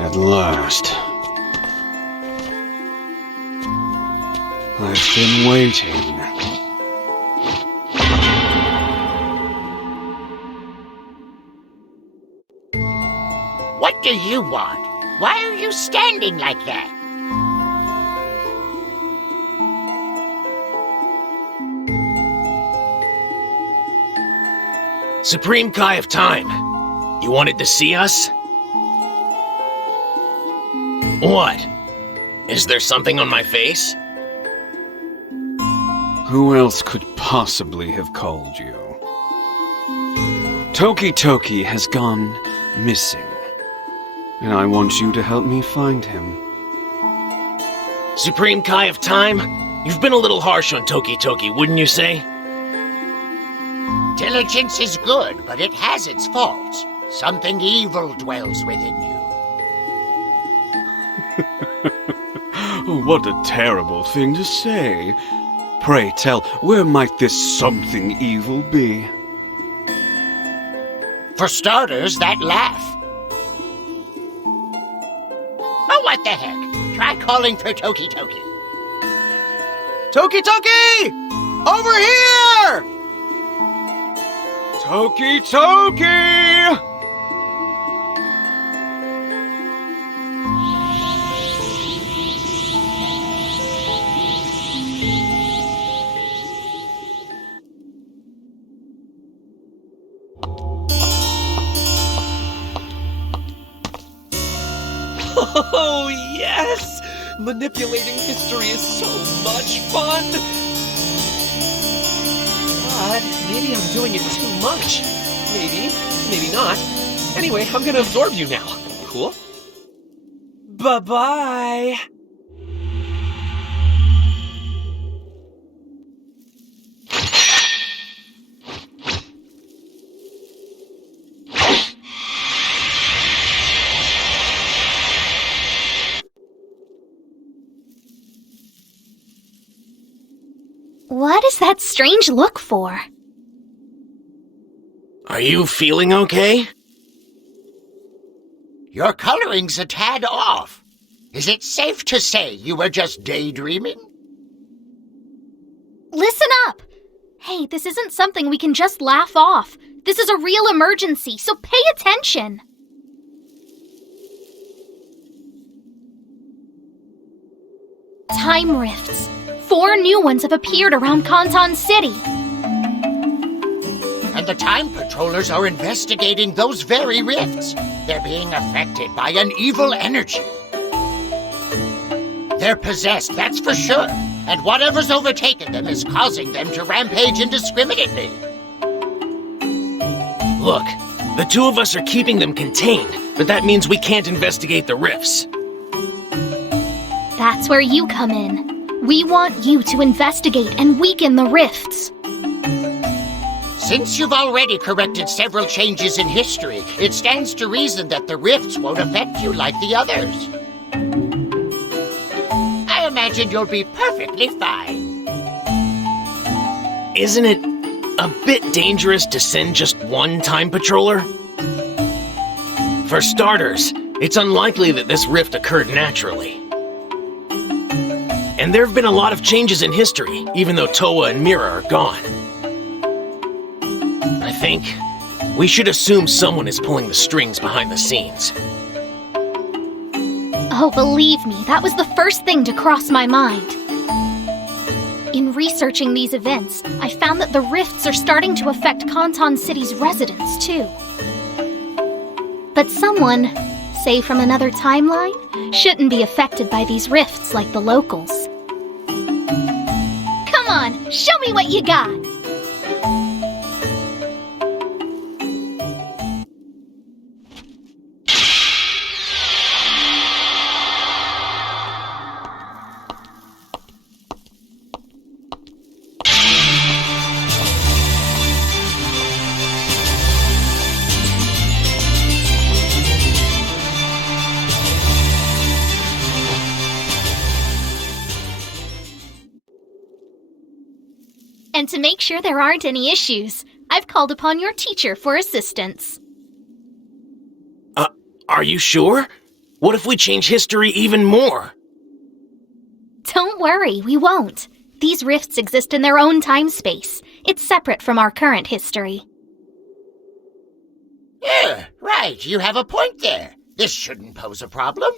At last. I've been waiting. What do you want? Why are you standing like that? Supreme Kai of Time, you wanted to see us? What? Is there something on my face? Who else could possibly have called you? Toki has gone missing, and I want you to help me find him. Supreme Kai of Time, you've been a little harsh on Toki, wouldn't you say? Diligence is good, but it has its faults. Something evil dwells within you. What a terrible thing to say. Pray tell, where might this something evil be? For starters, that laugh. Oh, what the heck? Try calling for Toki. Toki! Over here! Toki! Oh, yes! Manipulating history is so much fun! But maybe I'm doing it too much. Maybe not. Anyway, I'm gonna absorb you now. Cool? Bye-bye! What is that strange look for? Are you feeling okay? Your coloring's a tad off. Is it safe to say you were just daydreaming? Listen up! Hey, this isn't something we can just laugh off. This is a real emergency, so pay attention! Time rifts. 4 new ones have appeared around Kanton City. And the Time Patrollers are investigating those very rifts. They're being affected by an evil energy. They're possessed, that's for sure. And whatever's overtaken them is causing them to rampage indiscriminately. Look, the two of us are keeping them contained, but that means we can't investigate the rifts. That's where you come in. We want you to investigate and weaken the rifts. Since you've already corrected several changes in history, it stands to reason that the rifts won't affect you like the others. I imagine you'll be perfectly fine. Isn't it a bit dangerous to send just one Time Patroller? For starters, it's unlikely that this rift occurred naturally. And there have been a lot of changes in history, even though Toa and Mira are gone. I think we should assume someone is pulling the strings behind the scenes. Oh, believe me, that was the first thing to cross my mind. In researching these events, I found that the rifts are starting to affect Kanton City's residents, too. But someone, say from another timeline, shouldn't be affected by these rifts like the locals. Come on, show me what you got! And to make sure there aren't any issues, I've called upon your teacher for assistance. Are you sure? What if we change history even more? Don't worry, we won't. These rifts exist in their own time-space. It's separate from our current history. Yeah, right. You have a point there. This shouldn't pose a problem.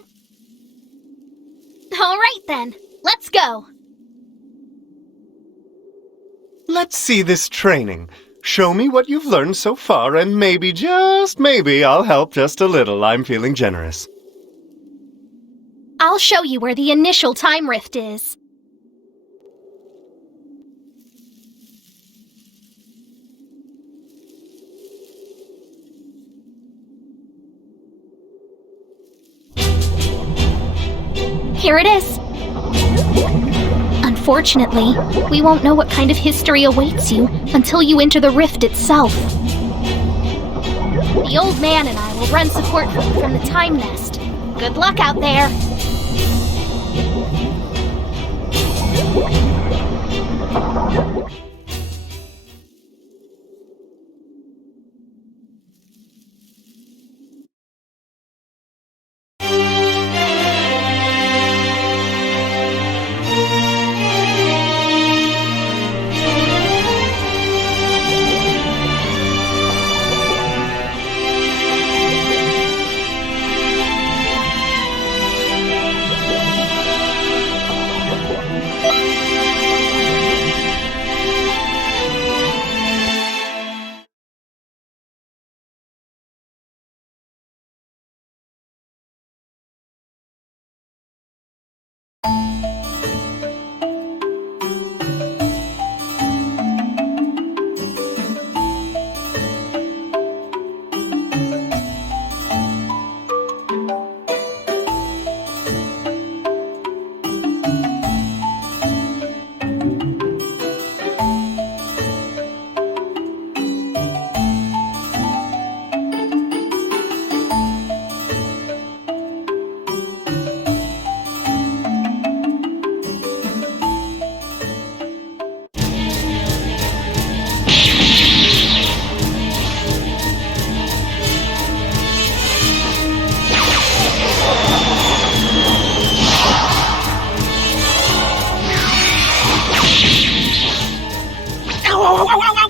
All right then, let's go. Let's see this training. Show me what you've learned so far, and maybe, just maybe, I'll help just a little. I'm feeling generous. I'll show you where the initial time rift is. Here it is. Unfortunately, we won't know what kind of history awaits you until you enter the rift itself. The old man and I will run support for you from the time nest. Good luck out there!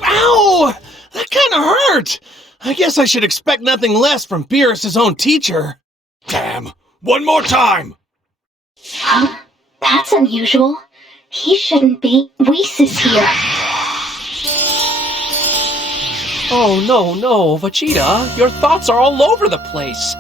Ow! That kinda hurt! I guess I should expect nothing less from Beerus' own teacher. Damn! One more time! Huh? That's unusual. He shouldn't be. Whis is here. Oh, no, Vegeta. Your thoughts are all over the place.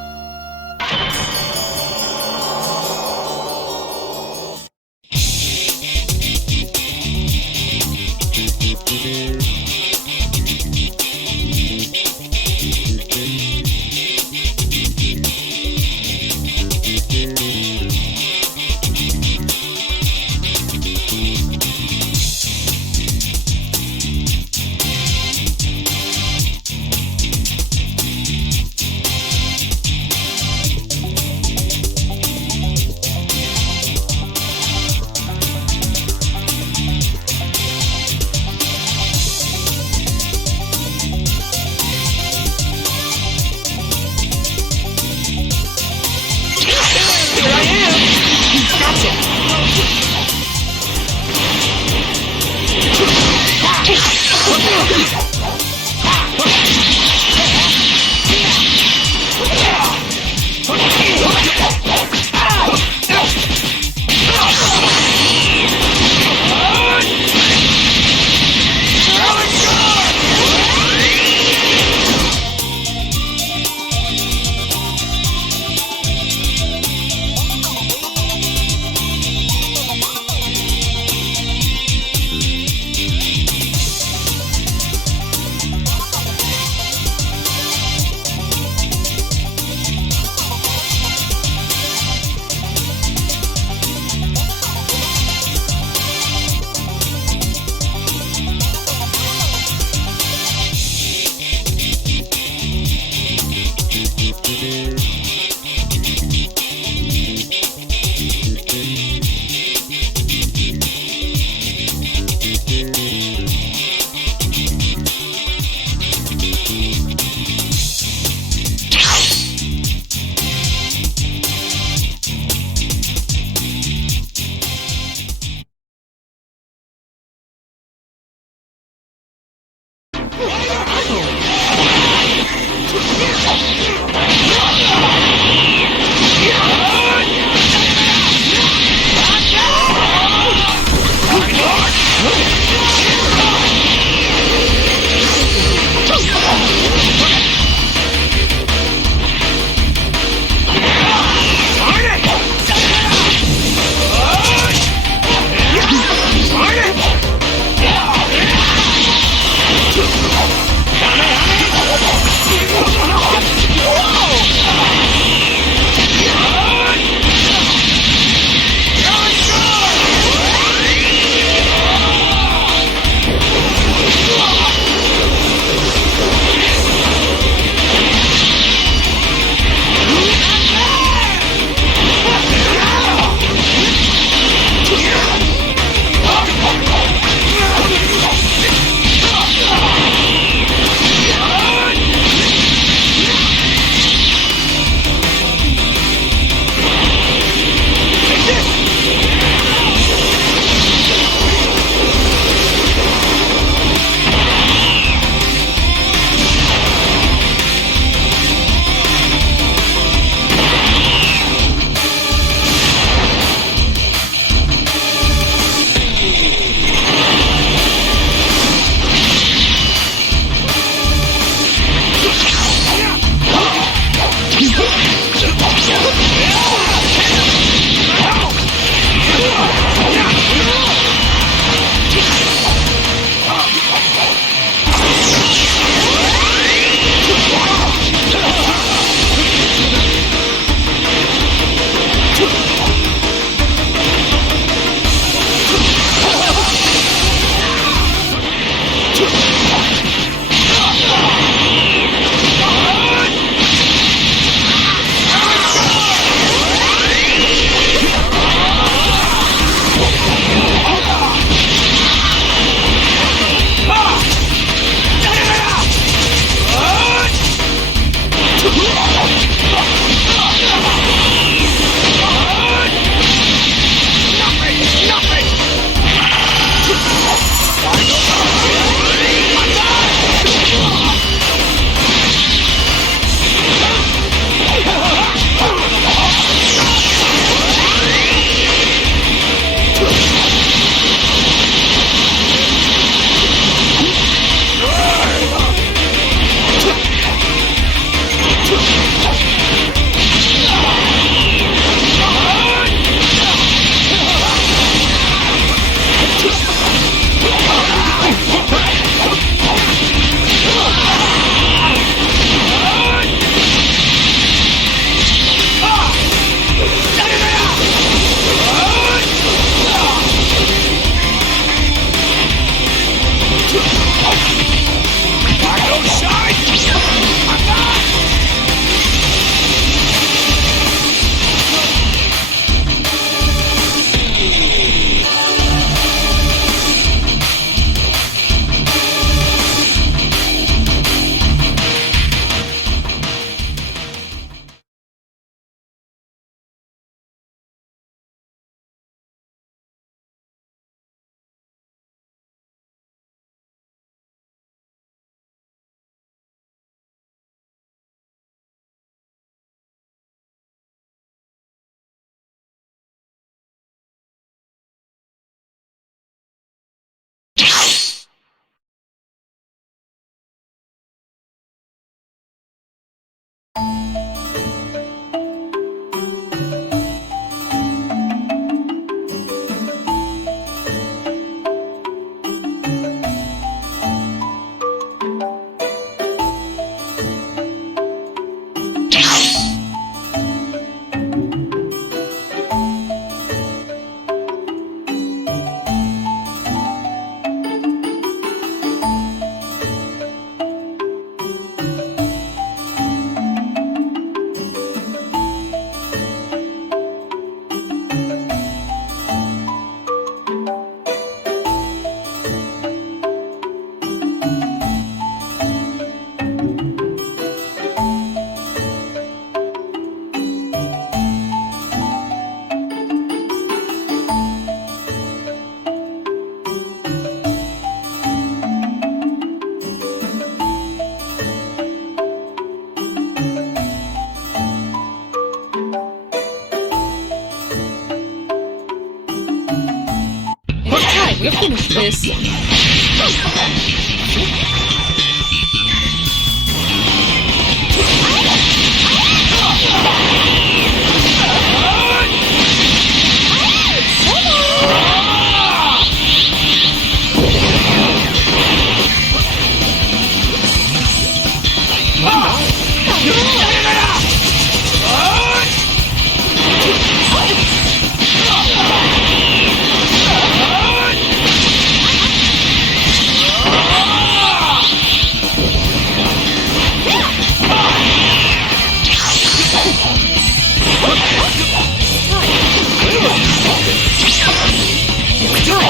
we finish this.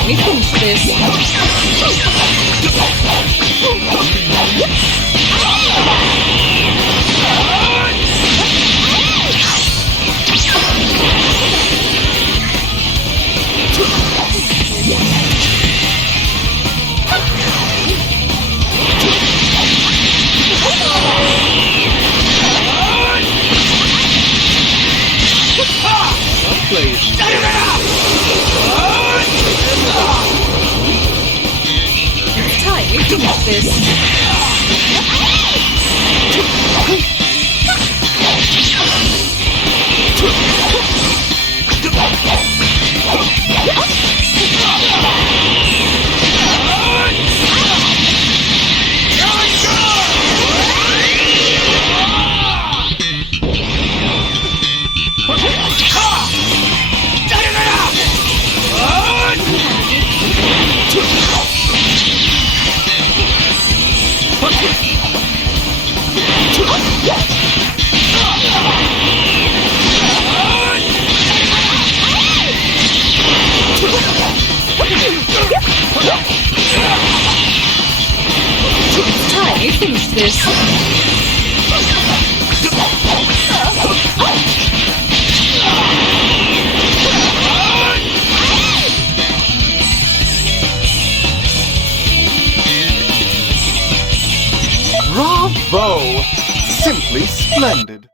We finish this. It's time we finish this. It's time we finish this. Bravo! Simply splendid.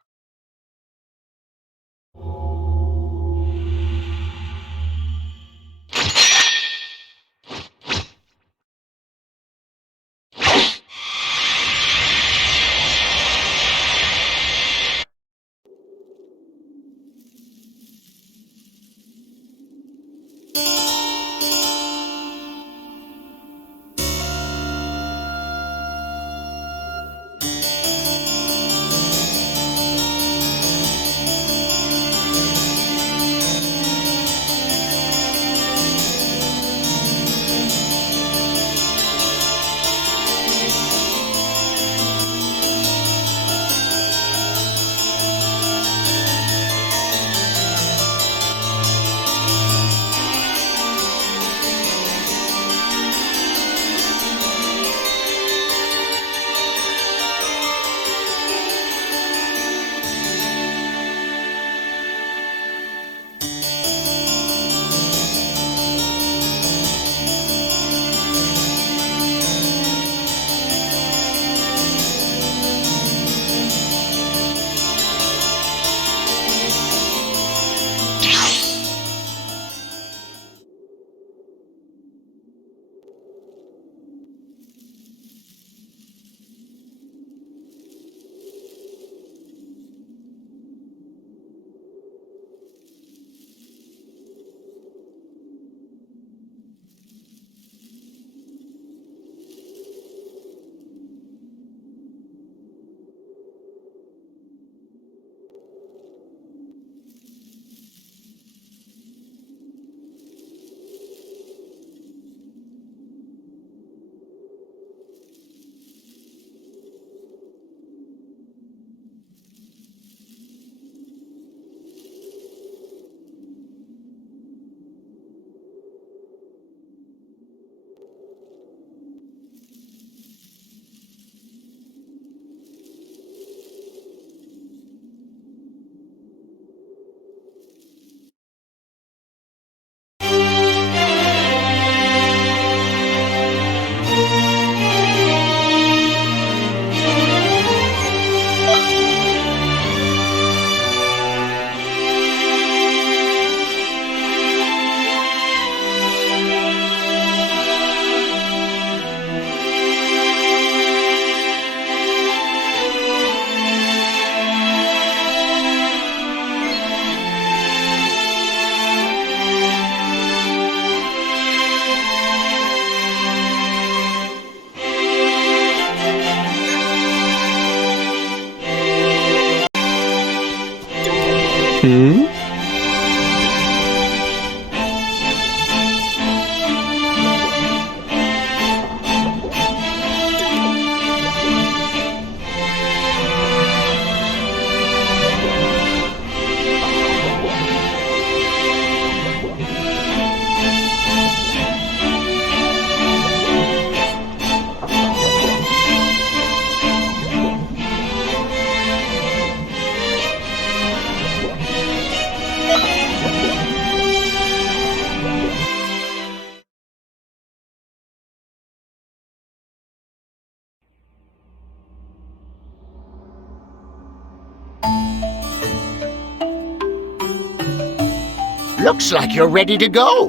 Looks like you're ready to go.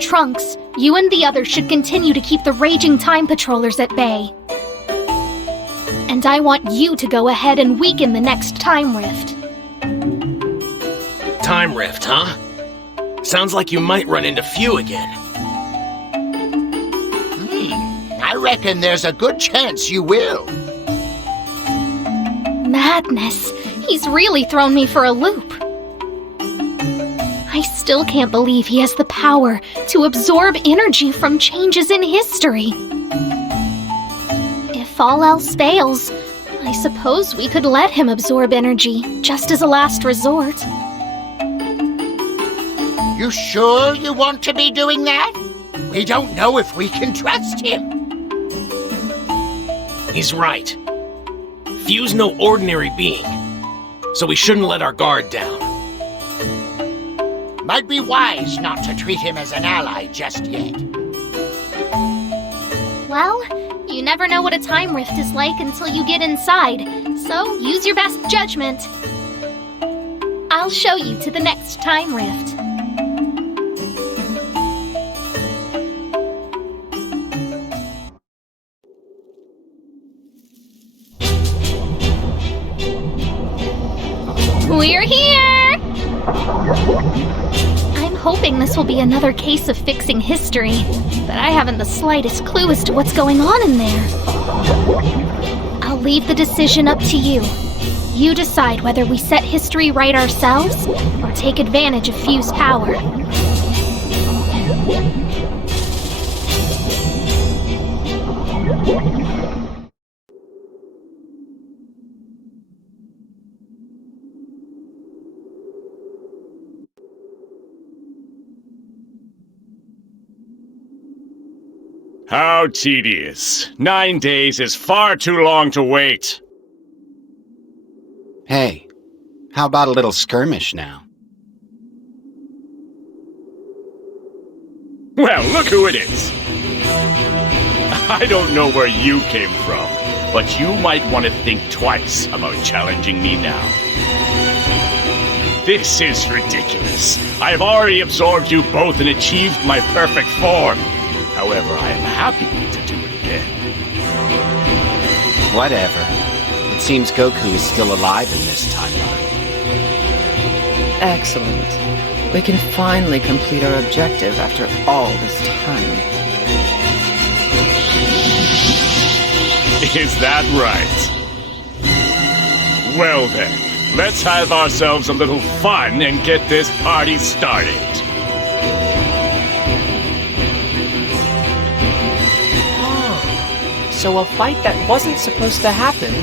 Trunks, you and the others should continue to keep the raging time patrollers at bay. And I want you to go ahead and weaken the next time rift. Time rift, huh? Sounds like you might run into Few again. I reckon there's a good chance you will. Madness. He's really thrown me for a loop. I still can't believe he has the power to absorb energy from changes in history. If all else fails, I suppose we could let him absorb energy, just as a last resort. You sure you want to be doing that? We don't know if we can trust him. He's right. Few's no ordinary being, so we shouldn't let our guard down. Might be wise not to treat him as an ally just yet. Well, you never know what a time rift is like until you get inside, so use your best judgment. I'll show you to the next time rift. We're here! I'm hoping this will be another case of fixing history, but I haven't the slightest clue as to what's going on in there. I'll leave the decision up to you. You decide whether we set history right ourselves or take advantage of Few's power. How tedious. 9 days is far too long to wait. Hey, how about a little skirmish now? Well, look who it is. I don't know where you came from, but you might want to think twice about challenging me now. This is ridiculous. I have already absorbed you both and achieved my perfect form. However, I am happy to do it again. Whatever. It seems Goku is still alive in this timeline. Excellent. We can finally complete our objective after all this time. Is that right? Well then, let's have ourselves a little fun and get this party started. So a fight that wasn't supposed to happen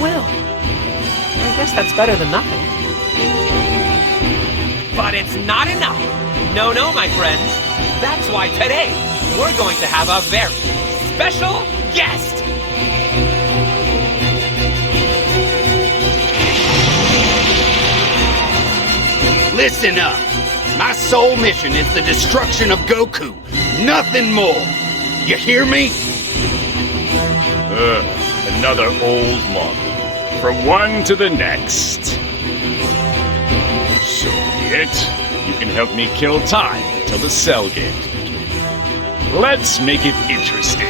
will. I guess that's better than nothing. But it's not enough. No, my friends. That's why today we're going to have a very special guest. Listen up. My sole mission is the destruction of Goku. Nothing more. You hear me? Another old model. From one to the next. So be it. You can help me kill time until the cell games begin. Let's make it interesting.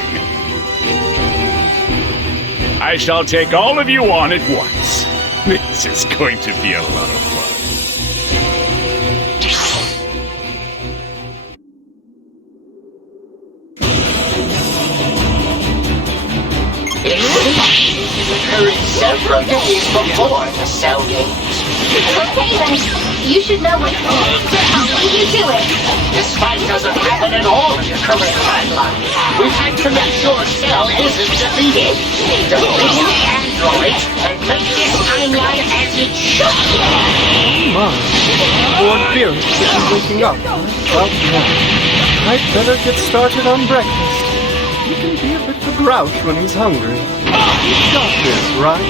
I shall take all of you on at once. This is going to be a lot of fun. Occurred several days before the cell games. Okay then, you should know what to do. I'll leave you to it. This fight doesn't happen at all in your current timeline. We have to make sure Cell isn't defeated. Defeat the androids and make this timeline as it should be. My, Lord Beerus is waking up. Well, yeah. I'd better get started on breakfast. He can be a bit of a grouch when he's hungry. You've got this, right?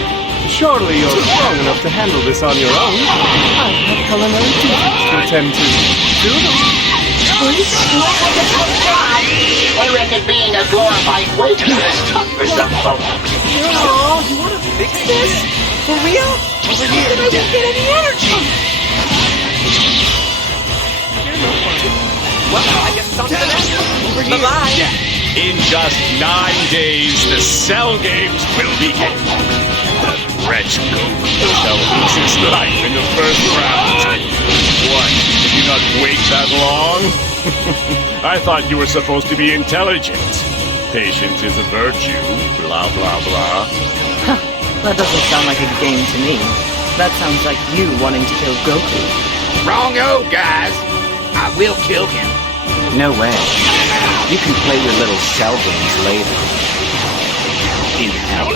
Surely you're strong enough to handle this on your own. I have culinary duties to attend to. Do them. I reckon being a glorified waiter is tough for some folks. Oh, you want to fix this? For real? Then I won't get any energy. In just 9 days, the Cell Games will begin. The wretch Goku shall lose his life in the first round. What? Did you not wait that long? I thought you were supposed to be intelligent. Patience is a virtue, blah blah blah. Huh, that doesn't sound like a game to me. That sounds like you wanting to kill Goku. Wrong-o, guys. I will kill him. No way. You can play your little Cell games later. In hell.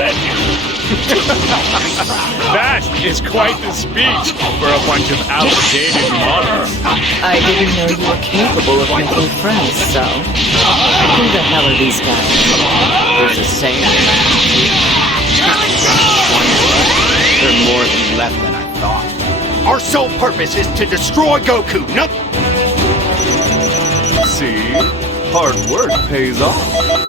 That is quite the speech for a bunch of outdated models. I didn't know you were capable of making friends, so... Who the hell are these guys? There's a saying. There are more of you left than I thought. Our sole purpose is to destroy Goku. No. See? Hard work pays off.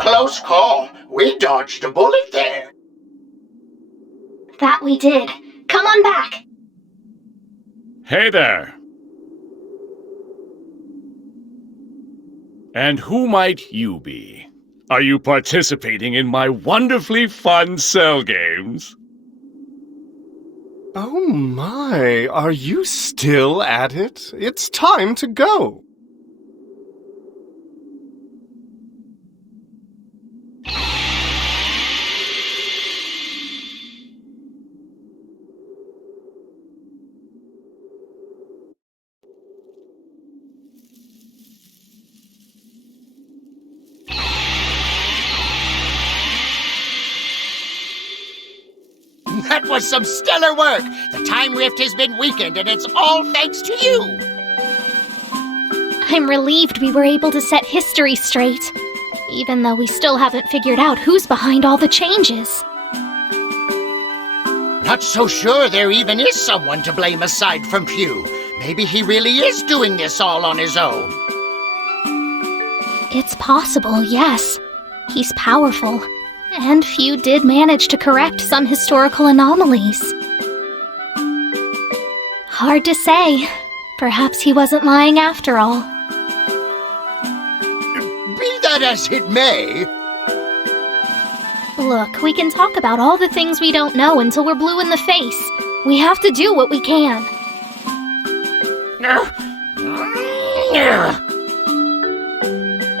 Close call. We dodged a bullet there. That we did. Come on back. Hey there. And who might you be? Are you participating in my wonderfully fun Cell games? Oh my, are you still at it? It's time to go. That was some stellar work. The time rift has been weakened, and it's all thanks to you. I'm relieved we were able to set history straight, even though we still haven't figured out who's behind all the changes. Not so sure there even is someone to blame aside from Pew. Maybe he really is doing this all on his own. It's possible, yes. He's powerful. And Few did manage to correct some historical anomalies. Hard to say. Perhaps he wasn't lying after all. Be that as it may. Look, we can talk about all the things we don't know until we're blue in the face. We have to do what we can.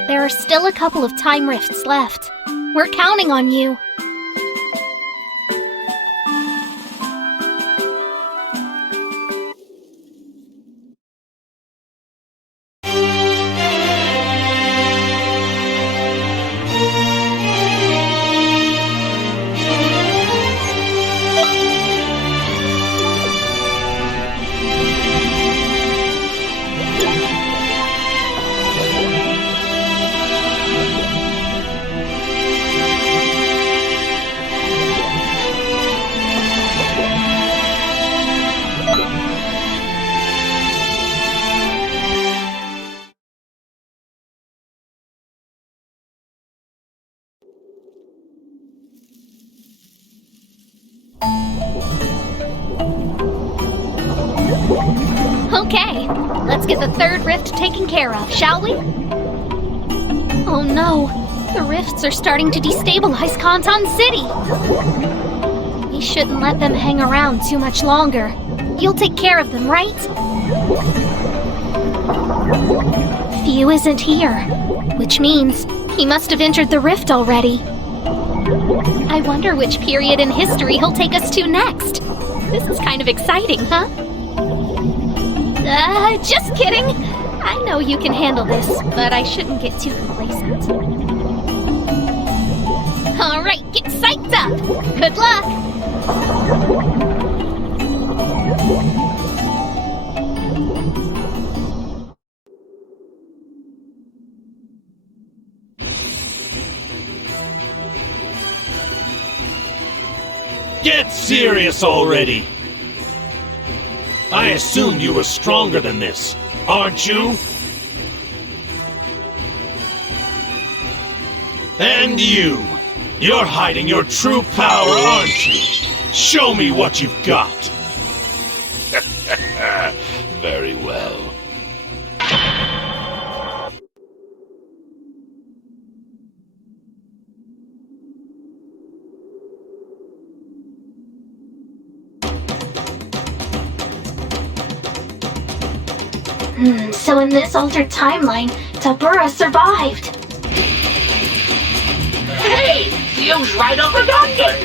There are still a couple of time rifts left. We're counting on you. Okay, let's get the third rift taken care of, shall we? Oh no, the rifts are starting to destabilize Kanton City. We shouldn't let them hang around too much longer. You'll take care of them, right? Few isn't here, which means he must have entered the rift already. I wonder which period in history he'll take us to next. This is kind of exciting, huh? Just kidding. I know you can handle this, but I shouldn't get too complacent. All right, get psyched up. Good luck. Get serious already! I assumed you were stronger than this, aren't you? And you're hiding your true power, aren't you? Show me what you've got! Very well. So in this altered timeline, Tabura survived. Hey, feels right over yonder.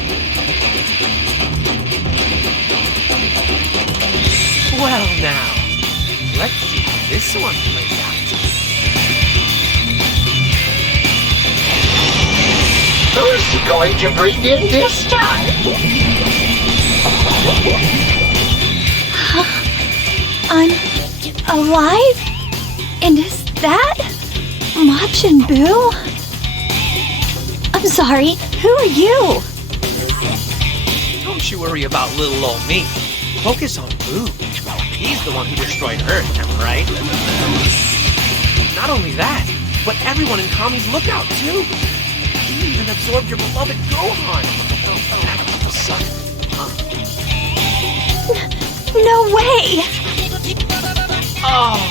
Well now, let's see how this one plays out. Who's he going to bring in this time? I'm alive? And is that Majin Buu? I'm sorry, who are you? Don't you worry about little old me. Focus on Boo. He's the one who destroyed Earth, am I right? Not only that, but everyone in Kami's lookout, too. He even absorbed your beloved Gohan. No way! Oh,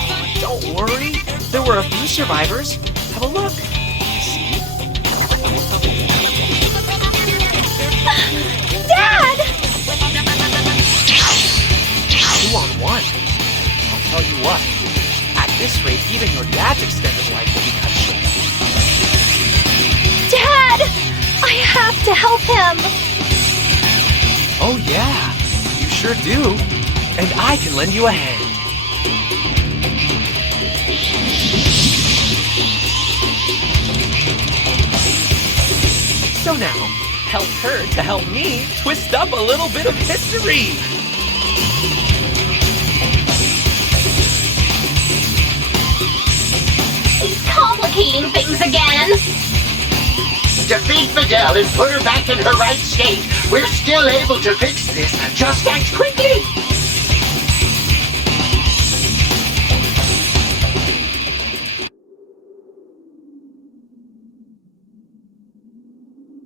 don't worry. There were a few survivors. Have a look. See? Dad! 2-on-1. I'll tell you what. At this rate, even your dad's extended life will be cut short. Dad! I have to help him! Oh yeah, you sure do. And I can lend you a hand. So now, help her to help me twist up a little bit of history. He's complicating things again. Defeat Videl and put her back in her right state. We're still able to fix this. Just act quickly.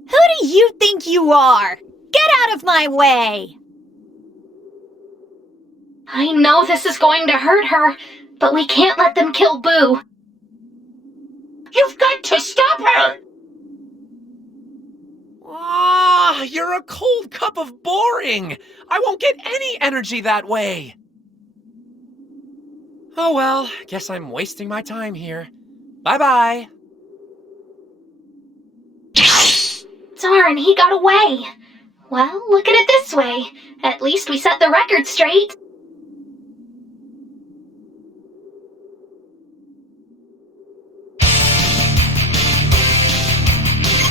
Who do you think you are? Get out of my way! I know this is going to hurt her, but we can't let them kill Boo. You've got to stop her! Ah, you're a cold cup of boring. I won't get any energy that way. Oh well, guess I'm wasting my time here. Bye-bye. Darn, he got away. Well, look at it this way. At least we set the record straight.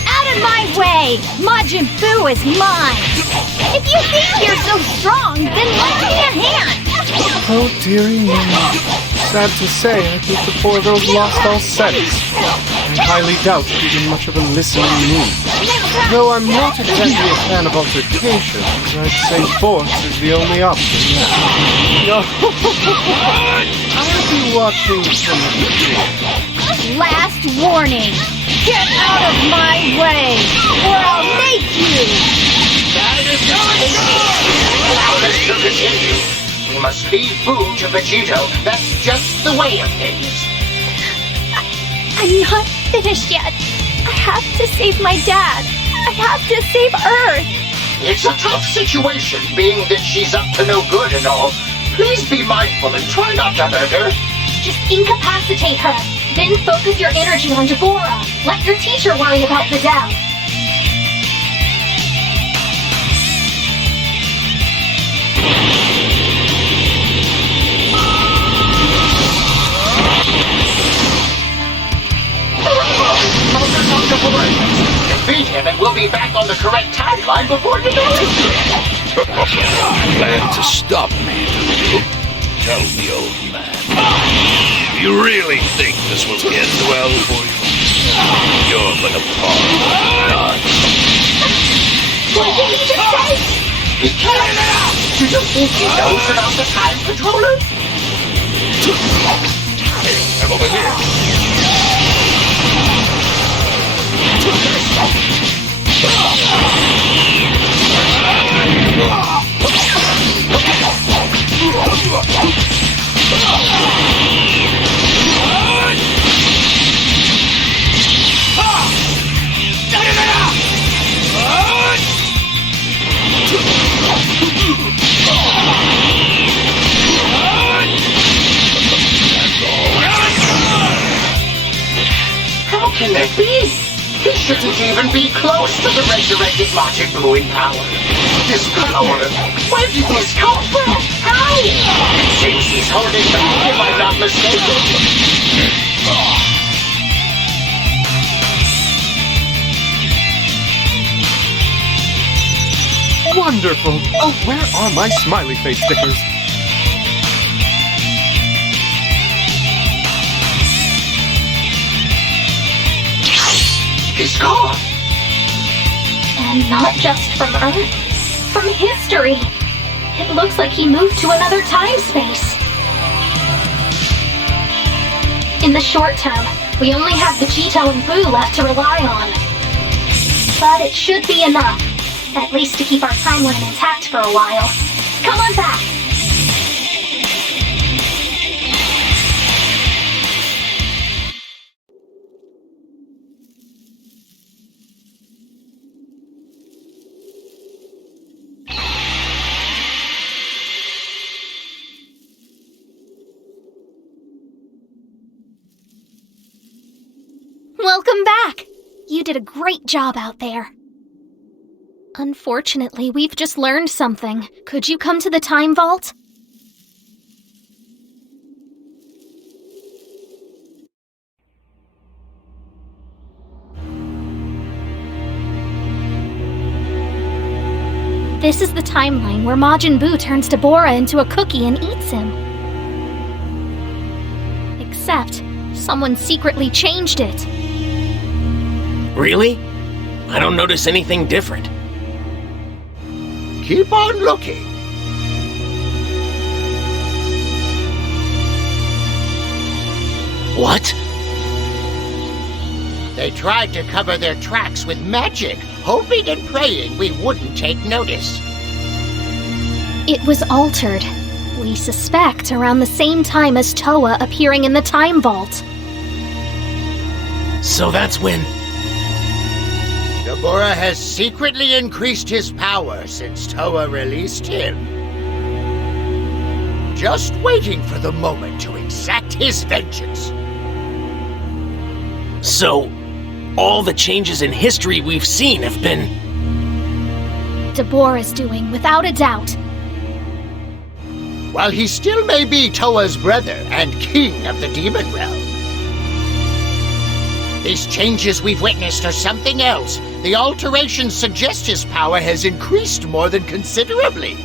Out of my way! Majin Buu is mine! If you think you're so strong, then lend me a hand! Oh, dearie me. Sad to say, I think the poor girl's lost all sense. I highly doubt she's in much of a listening mood. Though I'm not exactly a fan of altercations, I'd say force is the only option. No, I'll be watching from the beginning. Last warning! Get out of my way, or I'll make you! That is allow this to continue. We must leave Boo to Vegito. That's just the way of things. I'm not finished yet. I have to save my dad. I have to save Earth. It's a tough situation, being that she's up to no good and all. Please be mindful and try not to hurt her. Just incapacitate her. Then focus your energy on Deborah. Let your teacher worry about Videl. Defeat him and we'll be back on the correct timeline before you know it. Plan to stop me, do you? Tell me, old man. You really think this will end well for you? You're but a pawn of God. What did he just say? Be careful! Do you think he knows about the time controller? Hey, I'm over here. be? He shouldn't even be close to the resurrected Majin Buu in power. This power, where did this come from? How? It seems he's holding back, if I'm not mistaken. Wonderful! Oh, where are my smiley face stickers? He's gone. And not just from Earth, from history. It looks like he moved to another time-space. In the short term, we only have Vegito and Buu left to rely on. But it should be enough, at least to keep our timeline intact for a while. Come on back! Welcome back! You did a great job out there. Unfortunately, we've just learned something. Could you come to the time vault? This is the timeline where Majin Buu turns Deborah into a cookie and eats him. Except, someone secretly changed it. Really? I don't notice anything different. Keep on looking. What? They tried to cover their tracks with magic, hoping and praying we wouldn't take notice. It was altered. We suspect around the same time as Toa appearing in the time vault. So that's when... Deborah has secretly increased his power since Toa released him. Just waiting for the moment to exact his vengeance. So, all the changes in history we've seen have been... Deborah's doing, without a doubt. While he still may be Toa's brother and king of the demon realm, these changes we've witnessed are something else. The alterations suggest his power has increased more than considerably.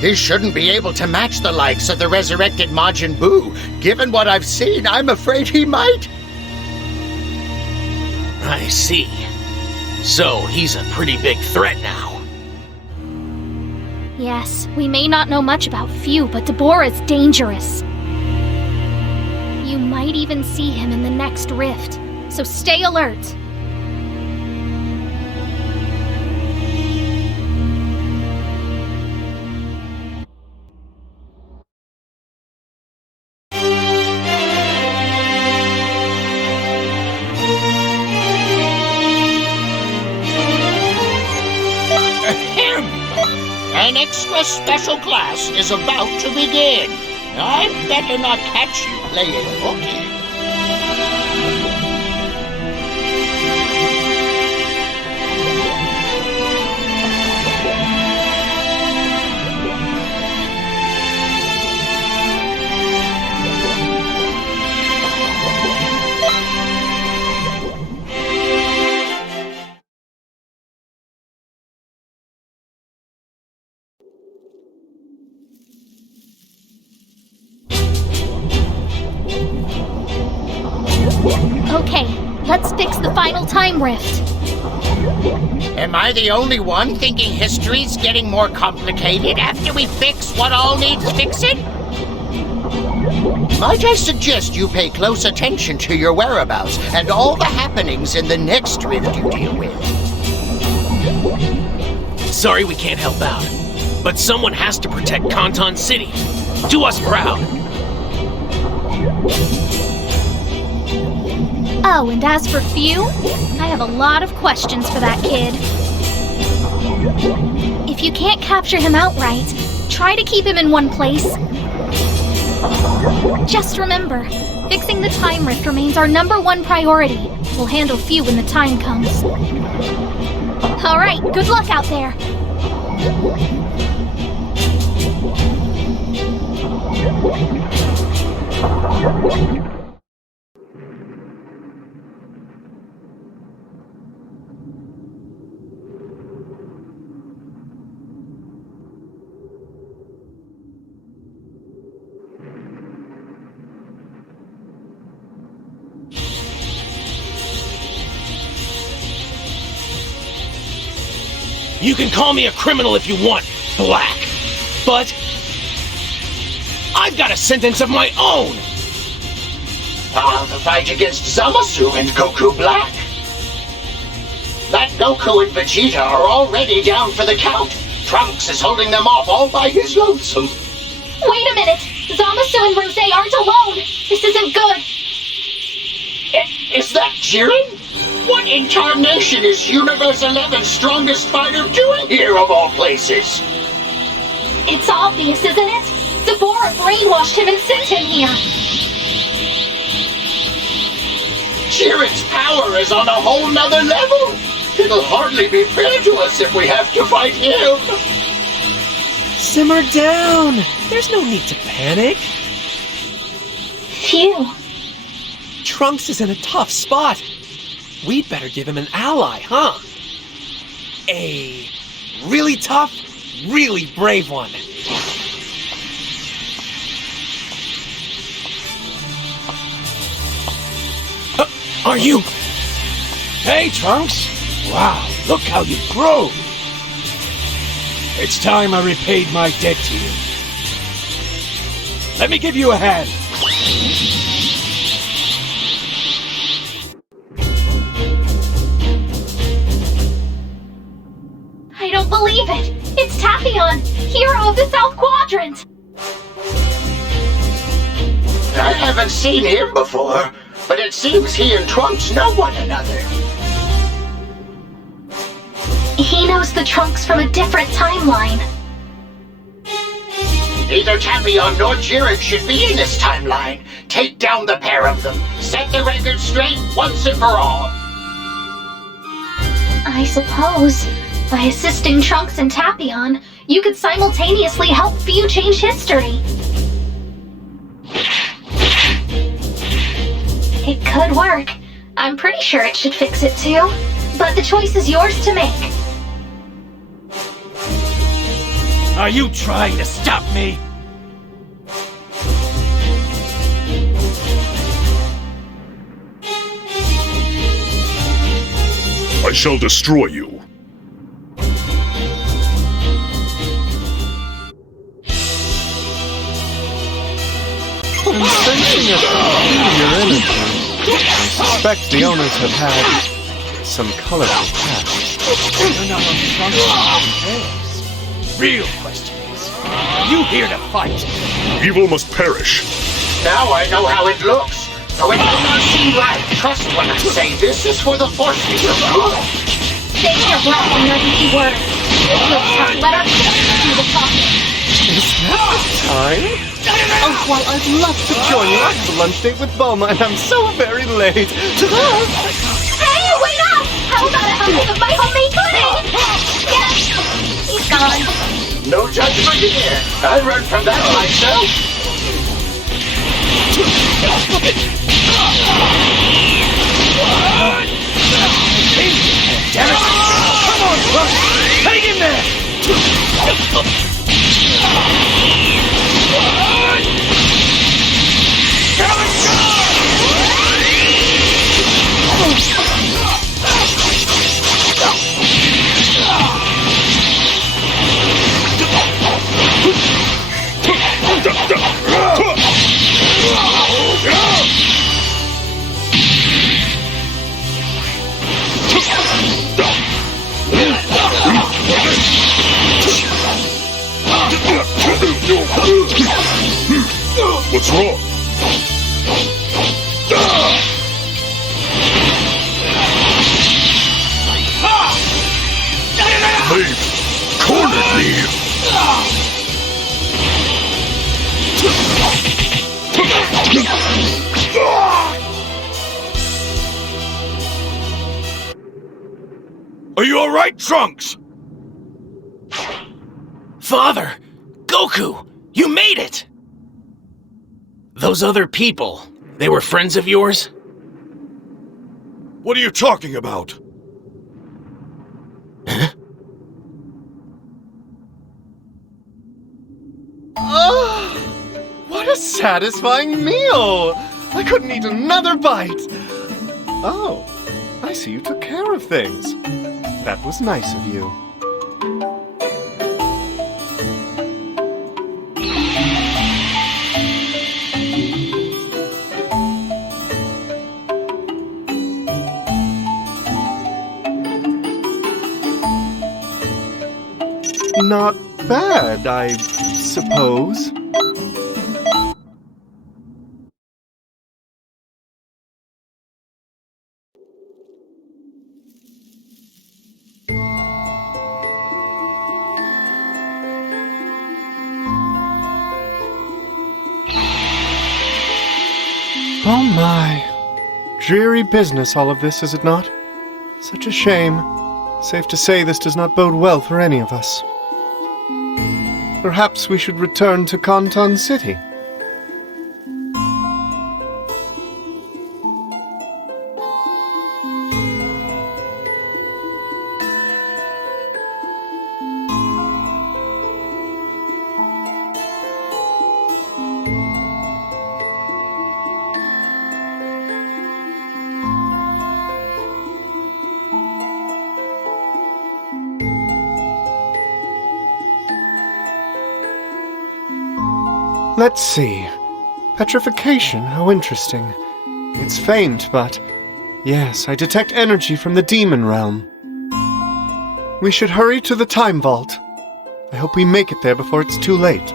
He shouldn't be able to match the likes of the resurrected Majin Buu. Given what I've seen, I'm afraid he might. I see. So, he's a pretty big threat now. Yes, we may not know much about Fu, but Deborah's dangerous. You might even see him in the next rift, so stay alert. An extra special class is about to begin. I'd better not catch you playing hooky. Okay, let's fix the final time rift. Am I the only one thinking history's getting more complicated after we fix what all needs fixing? Might I suggest you pay close attention to your whereabouts and all the happenings in the next rift you deal with? Sorry we can't help out, but someone has to protect Canton City. Do us proud. Oh, and as for Fu, I have a lot of questions for that kid. If you can't capture him outright, try to keep him in one place. Just remember, Fixing the time rift remains our #1 priority. We'll handle Few when the time comes. Alright, good luck out there! You can call me a criminal if you want, Black. But I've got a sentence of my own! The fight against Zamasu and Goku Black. That Goku and Vegeta are already down for the count. Trunks is holding them off all by his lonesome. Wait a minute! Zamasu and Rose aren't alone! This isn't good! Is that Jiren? What in tarnation is Xenoverse 11's strongest fighter doing here of all places? It's obvious, isn't it? Zebora brainwashed him and sent him here! Jiren's power is on a whole nother level! It'll hardly be fair to us if we have to fight him! Simmer down! There's no need to panic! Phew. Trunks is in a tough spot. We'd better give him an ally, huh? A really tough, really brave one. Are you... Hey, Trunks! Wow, look how you've grown! It's time I repaid my debt to you. Let me give you a hand. I don't believe it! It's Tapion, hero of the South Quadrant! I haven't seen him before, but it seems he and Trunks know one another. He knows the Trunks from a different timeline. Neither Tapion nor Jiren should be in this timeline. Take down the pair of them. Set the record straight once and for all. I suppose, by assisting Trunks and Tapion, you could simultaneously help Few change history. It could work. I'm pretty sure it should fix it too. But the choice is yours to make. Are you trying to stop me? I shall destroy you. I'm sensing a peculiar energy. I suspect the owners have had some colorful past. You're not on Trunks' Real question is, are you here to fight? Evil must perish. Now I know how it looks. Though it may not seem right, trust when I say this is for the forces of good. Save your breath on your easy words. We'll just let our kids do the talking. Is that the time? Oh, well, I'd love to join you at the lunch date with Bulma, and I'm so very late. Hey, wait up! How about a helping of my homemade pudding? Yes, he's gone. No judgment here. I learned from that myself. Damn it! Come on, Trunks! Hang in there! What's wrong? They've cornered me. Are you alright, Trunks? Father! Goku! You made it! Those other people, they were friends of yours? What are you talking about? What a satisfying meal! I couldn't eat another bite! Oh, I see you took care of things. That was nice of you. Not bad, I suppose. Oh my. Dreary business, all of this, is it not? Such a shame. Safe to say this does not bode well for any of us. Perhaps we should return to Kanton City. Let's see. Petrification, how interesting. It's faint, but... yes, I detect energy from the demon realm. We should hurry to the time vault. I hope we make it there before it's too late.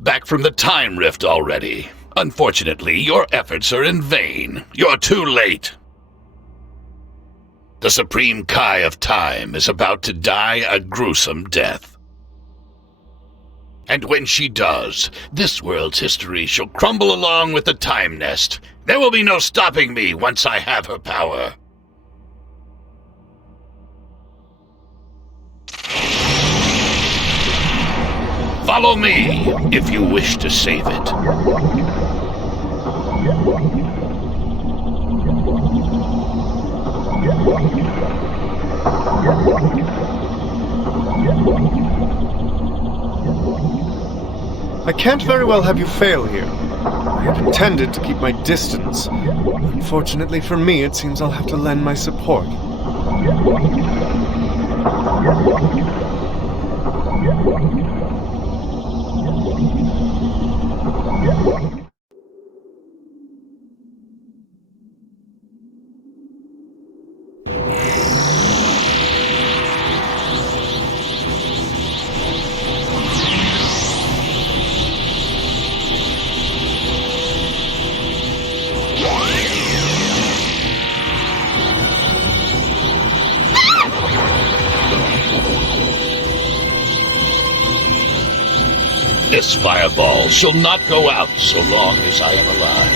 Back from the time rift already. Unfortunately, your efforts are in vain. You're too late. The Supreme Kai of Time is about to die a gruesome death. And when she does, this world's history shall crumble along with the Time Nest. There will be no stopping me once I have her power. Follow me, if you wish to save it. I can't very well have you fail here. I had intended to keep my distance. Unfortunately for me, it seems I'll have to lend my support. This fireball shall not go out so long as I am alive.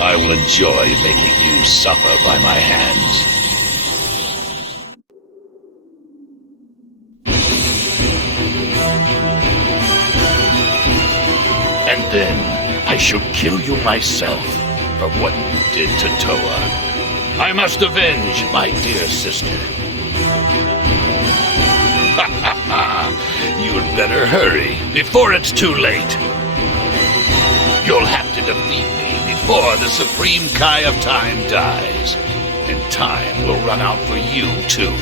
I will enjoy making you suffer by my hands. And then I shall kill you myself for what you did to Toa. I must avenge my dear sister. Ha ha ha! You'd better hurry before it's too late. You'll have to defeat me before the Supreme Kai of Time dies. And time will run out for you, too.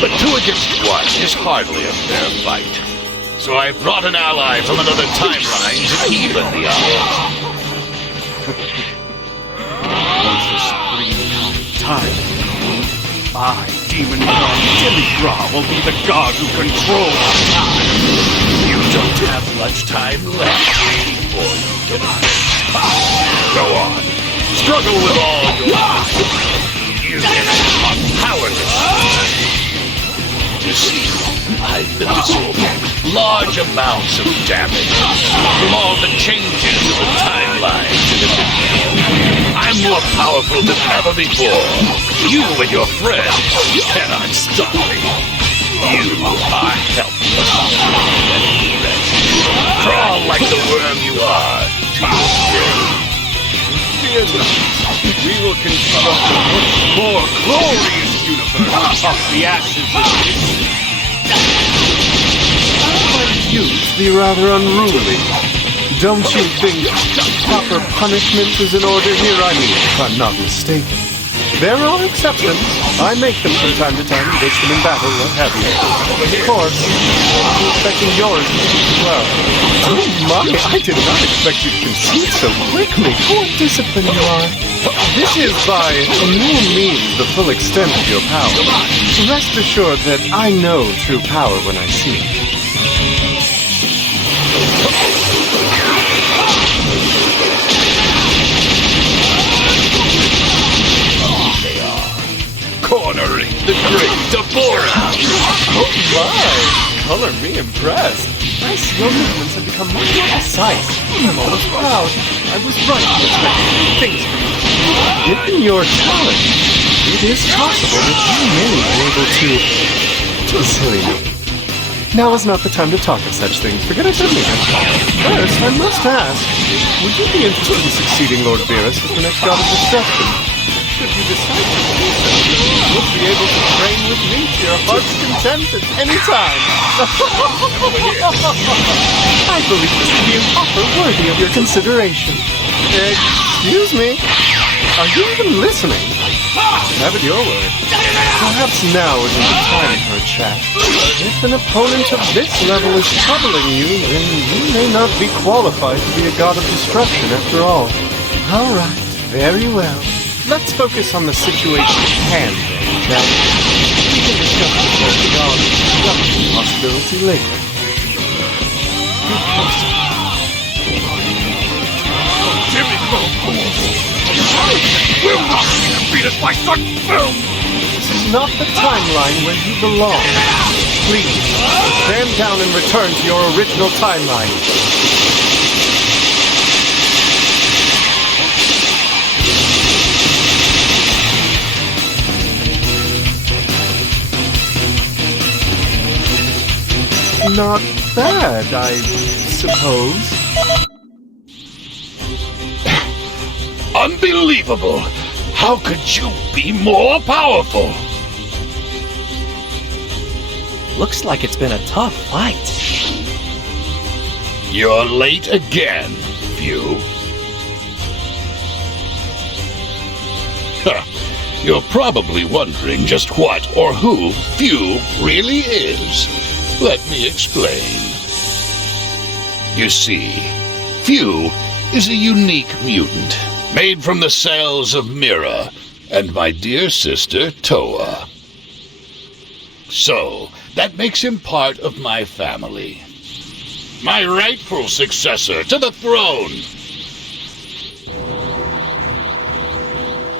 But 2 against 1 is hardly a fair fight. So I brought an ally from another timeline to even the odds. Once the supreme time, I, Demon God Demigra, will be the god who controls time. You don't have much time left before you can. Go on. Struggle with all your might. You are powerless. You see, I've been absorbing large amounts of damage from all the changes of the timelines that have been made. I'm more powerful than ever before. You and your friends cannot stop me. You are helpless. Crawl like the worm you are to your grave. Fear not. We will construct a much more glorious universe of the ashes of history. My youth be rather unruly. Don't you think proper punishment is in order here? I mean, if I'm not mistaken. There are exceptions. I make them from time to time, face them in battle, what have you. Of course, I'm expecting yours as well. Oh my, I did not expect you to concede so quickly. What discipline you are. This is by no means the full extent of your power. Rest assured that I know true power when I see it. Cornering the great Deborah! Oh my! Color me impressed. I see your movements have become much more precise. I'm almost proud. I was right to expect good things from you. Given your talent, it is possible that you may be able to... silly me. Now is not the time to talk of such things. Forget it everything. First, I must ask, would you be interested in succeeding Lord Beerus as the next god of destruction? Should you decide to do so, you'll be able to train with me to your heart's content at any time. I believe this to be an offer worthy of your consideration. Excuse me? Are you even listening? Have it your way. Perhaps now isn't the time for a chat. If an opponent of this level is troubling you, then you may not be qualified to be a god of destruction after all. All right, very well. Let's focus on the situation at hand, then, shall we? We can discuss the god of destruction possibility later. Will not be defeated by such filth! This is not the timeline where you belong. Please, stand down and return to your original timeline. Not bad, I suppose. Unbelievable! How could you be more powerful? Looks like it's been a tough fight. You're late again, Few. You're probably wondering just what or who Few really is. Let me explain. You see, Few is a unique mutant, made from the cells of Mira and my dear sister Toa. So, that makes him part of my family. My rightful successor to the throne.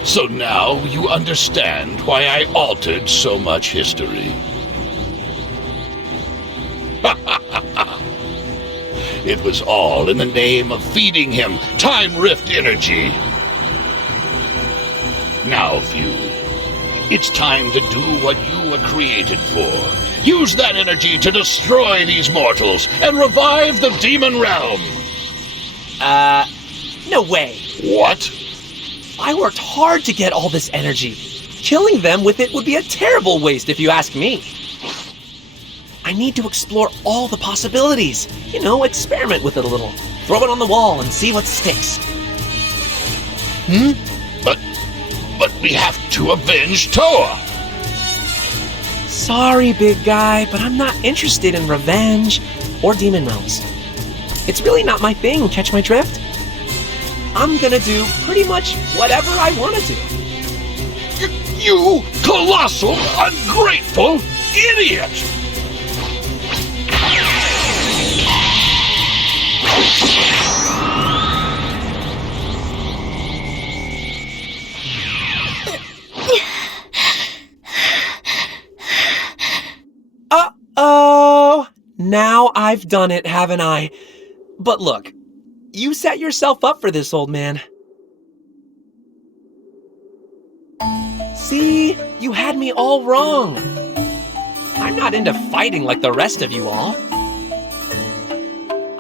So now you understand why I altered so much history. It was all in the name of feeding him Time Rift energy. Now, Few, it's time to do what you were created for Use that energy to destroy these mortals and revive the demon realm. No way. What? I worked hard to get all this energy. Killing them with it would be a terrible waste if you ask me. I need to explore all the possibilities. You know, experiment with it a little. Throw it on the wall and see what sticks. But we have to avenge Toa. Sorry, big guy, but I'm not interested in revenge or demon realms. It's really not my thing, catch my drift? I'm gonna do pretty much whatever I want to do. You colossal, ungrateful idiot! Uh-oh! Now I've done it, haven't I? But look, you set yourself up for this, old man. See? You had me all wrong. I'm not into fighting like the rest of you all.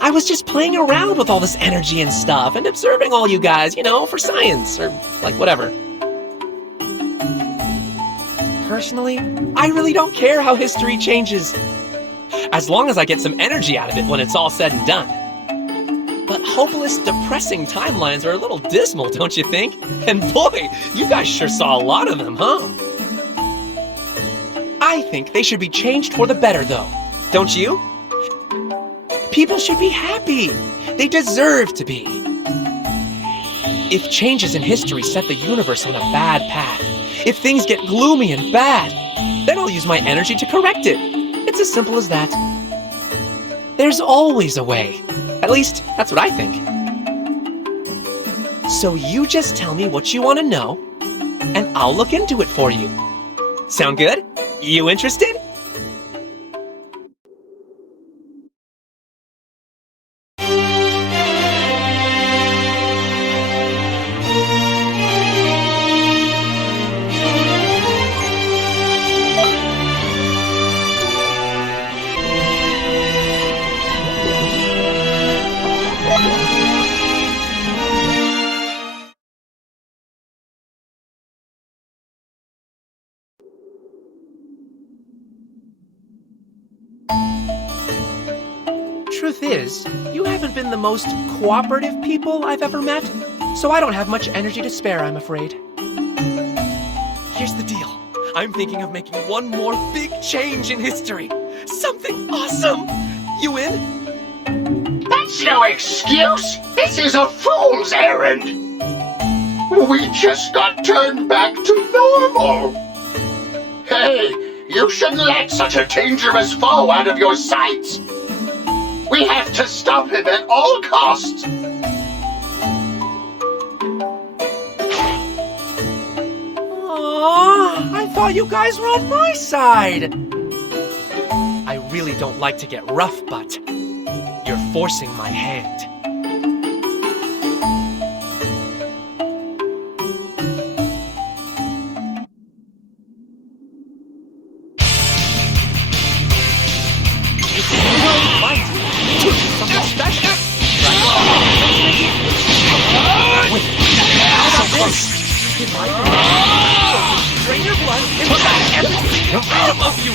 I was just playing around with all this energy and stuff and observing all you guys, you know, for science or like whatever. Personally, I really don't care how history changes. As long as I get some energy out of it when it's all said and done. But hopeless, depressing timelines are a little dismal, don't you think? And boy, you guys sure saw a lot of them, huh? I think they should be changed for the better, though. Don't you? People should be happy. They deserve to be. If changes in history set the universe on a bad path, if things get gloomy and bad, then I'll use my energy to correct it. It's as simple as that. There's always a way. At least, that's what I think. So you just tell me what you want to know, and I'll look into it for you. Sound good? You interested? Truth is, you haven't been the most cooperative people I've ever met, so I don't have much energy to spare, I'm afraid. Here's the deal. I'm thinking of making one more big change in history. Something awesome! You in? That's no excuse! This is a fool's errand! We just got turned back to normal! Hey, you shouldn't let such a dangerous foe out of your sight! We have to stop him at all costs! Aww, I thought you guys were on my side! I really don't like to get rough, but you're forcing my hand. Something special. Wait, how about this? Drain your blood and back everything freedom of you.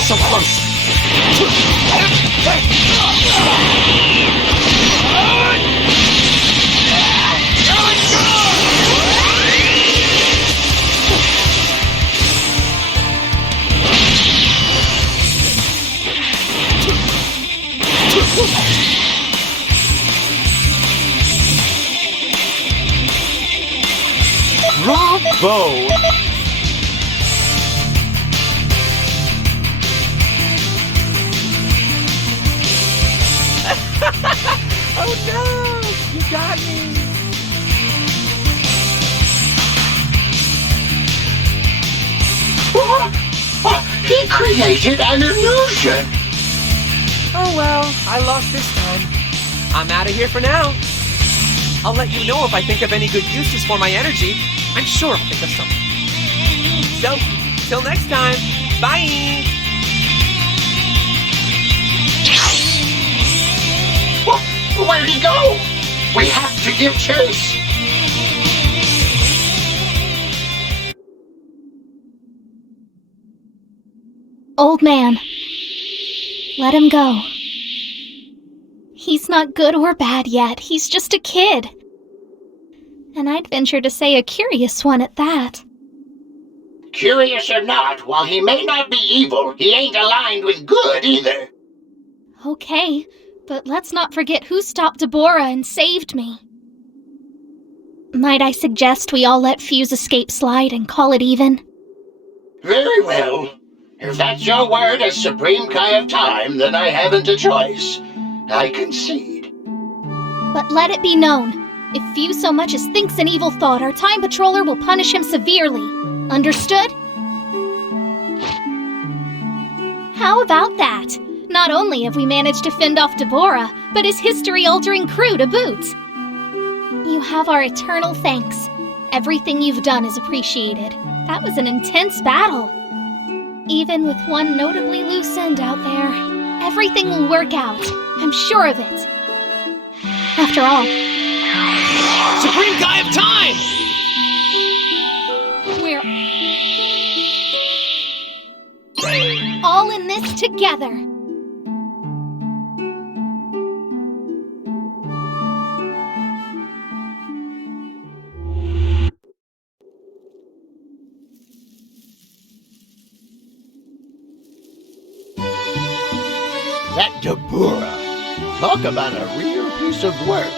So close. bow. Oh no! You got me! He created an illusion! Oh well, I lost this time. I'm out of here for now. I'll let you know if I think of any good uses for my energy. I'm sure I'll think of something. So, till next time, bye! Where'd he go? We have to give chase! Old man, let him go. He's not good or bad yet. He's just a kid. And I'd venture to say a curious one at that. Curious or not, while he may not be evil, he ain't aligned with good either. Okay, but let's not forget who stopped Deborah and saved me. Might I suggest we all let Fuse escape slide and call it even? Very well. If that's your word as Supreme Kai of Time, then I haven't a choice. I concede. But let it be known, if Fuse so much as thinks an evil thought, our Time Patroller will punish him severely. Understood? How about that? Not only have we managed to fend off Deborah, but his history-altering crew to boot. You have our eternal thanks. Everything you've done is appreciated. That was an intense battle. Even with one notably loose end out there, everything will work out. I'm sure of it. After all, Supreme Kai of Time! We're all in this together. That Deborah. Talk about a real piece of work.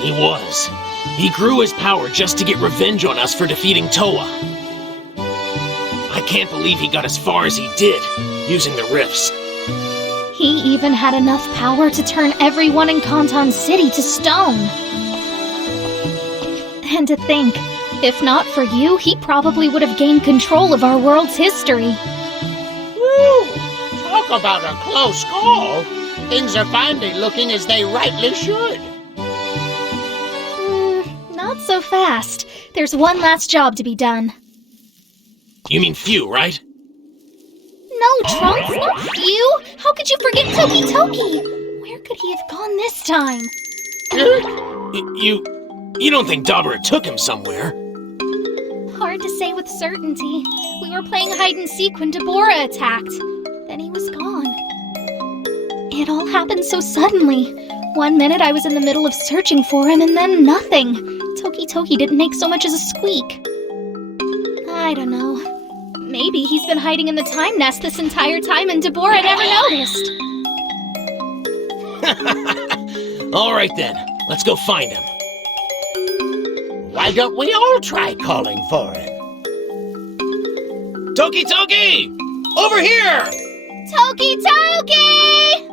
He was. He grew his power just to get revenge on us for defeating Toa. I can't believe he got as far as he did, using the rifts. He even had enough power to turn everyone in Kanton City to stone. And to think, if not for you, he probably would have gained control of our world's history. Woo! Talk about a close call. Things are finally looking as they rightly should. Not so fast. There's one last job to be done. You mean Few, right? No, Trunks, not Few! How could you forget Toki Toki? Where could he have gone this time? You don't think Dabura took him somewhere? Hard to say with certainty. We were playing hide-and-seek when Deborah attacked. Then he was gone. It all happened so suddenly. One minute I was in the middle of searching for him, and then nothing. Toki Toki didn't make so much as a squeak. I don't know. Maybe he's been hiding in the time nest this entire time and Deborah never noticed. All right then, let's go find him. Why don't we all try calling for him? Toki Toki! Over here! Toki Toki!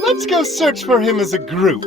Let's go search for him as a group.